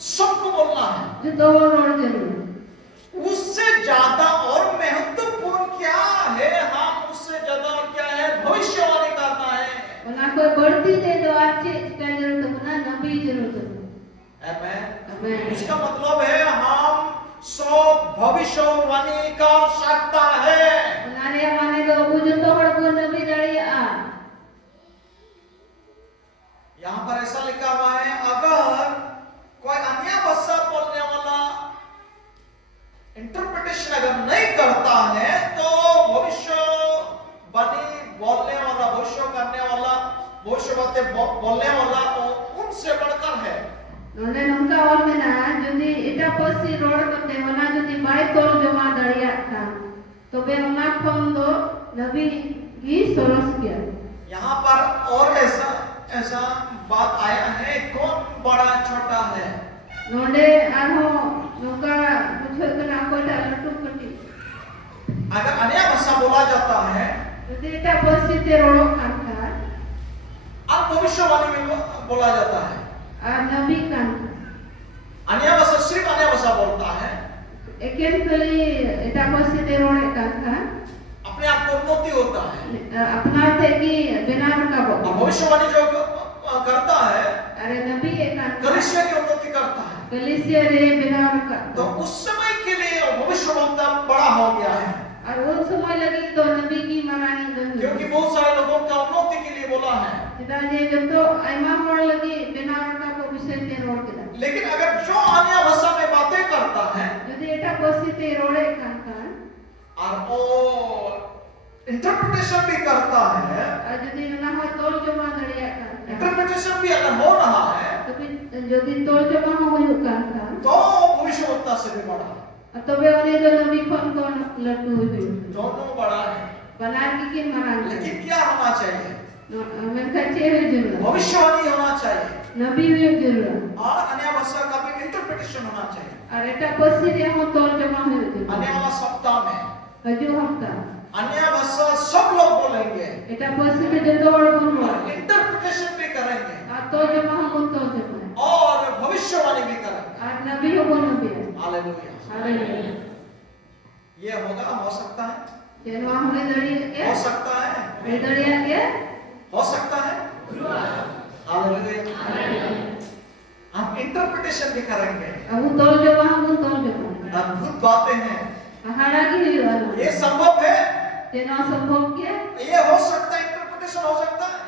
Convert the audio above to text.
सबको बोलना है। जुतो रोड जरूर उससे ज्यादा और महत्वपूर्ण क्या है? हम उससे ज्यादा और क्या है? भविष्यवाणी करना है। वना कोई बढ़ती दे दो अच्छे क्या जरूरत है ना नबी जरूरत है। आमेन। आमेन। इसका मतलब है हम सब भविष्यवाणी कर सकता है। वनारे माने दो बुझतो हड़को नबी दड़ी आ। यहाँ पर ऐसा लिखा हुआ है, अगर कोई अन्य भाषा बोलने वाला इंटरप्रिटेशन अगर नहीं करता है तो भविष्यवाणी बोलने वाला, भविष्य करने वाला, भविष्य बातें बोलने वाला उनसे बढ़कर है। नोने नंका और में ना जुदी इटा पसी रोड करते वना जुदी बाई तोल जमा दड़िया था तो बे वना फोन दो नबी की सोरस किया। यहाँ पर और ऐसा बात आया है, कौन बड़ा छोटा है? नोने आनो नोका मुझे कना कोई लट्टू कटी। अगर अन्य भाषा बोला जाता है जुदी इटा पसी ते रोड करता अब भविष्यवाणी में बोला जाता है। नबी कान अन्य भाषा सिर्फ अन्य भाषा बोलता है, एकेन कली इटा पसी ते रोड करता अपने आप को उन्नति होता है। अपना थे कि बिना का और भविष्यवाणी जो करता है अरे नबी एक कलीसिया की उन्नति करता है। कलीसिया रे बिना का तो उस समय के लिए भविष्यवक्ता बड़ा हो गया है, और उस समय लगी तो नबी की मरानी दंग क्योंकि बहुत सारे लोगों का उन्नति के लिए बोला है। जिदा जे जब तो ऐमा मोड़ लगी बिना का को विषय ते रोड के लेकिन अगर जो अन्य भाषा में बातें करता है यदि एटा पसी ते रोडे कान और वो इंटरप्रिटेशन भी करता है, यदि ना हो तोल जमा दड़िया कान इंटरप्रिटेशन भी अगर हो रहा है तो यदि तोल जमा हो कान तो भविष्यवक्ता से भी बड़ा है। तो वे वाले जो नबी फोन को लड्डू हुई दोनों बड़ा है। बना की मरानी लेकिन क्या होना चाहिए? मैं कच्चे हुई जरूर भविष्यवाणी होना चाहिए नबी हुई जरूर और अन्य भाषा का भी इंटरप्रिटेशन होना चाहिए। और एटा पसी रे हो तोल जमा हुई अन्य वाला सप्ताह में हजू हफ्ता अन्य भाषा सब लोग बोलेंगे एटा पसी के जतो और बोल और इंटरप्रिटेशन भी करेंगे आ तो जमा हो तो जमा और भविष्यवाणी भी करेंगे। आज नबी हो बोल नबी हालेलुया। हालेलुया ये होगा, हो सकता है, जेनवा हमने दड़ी के हो सकता है, ए दड़िया के हो सकता है। हालेलुया। हम इंटरप्रिटेशन भी करेंगे। अब तोल जमा हम तोल जमा अद्भुत बातें हैं, हाड़ा की हुई वाला ये संभव है, जेना संभव के ये हो सकता है, इंटरप्रिटेशन हो सकता है।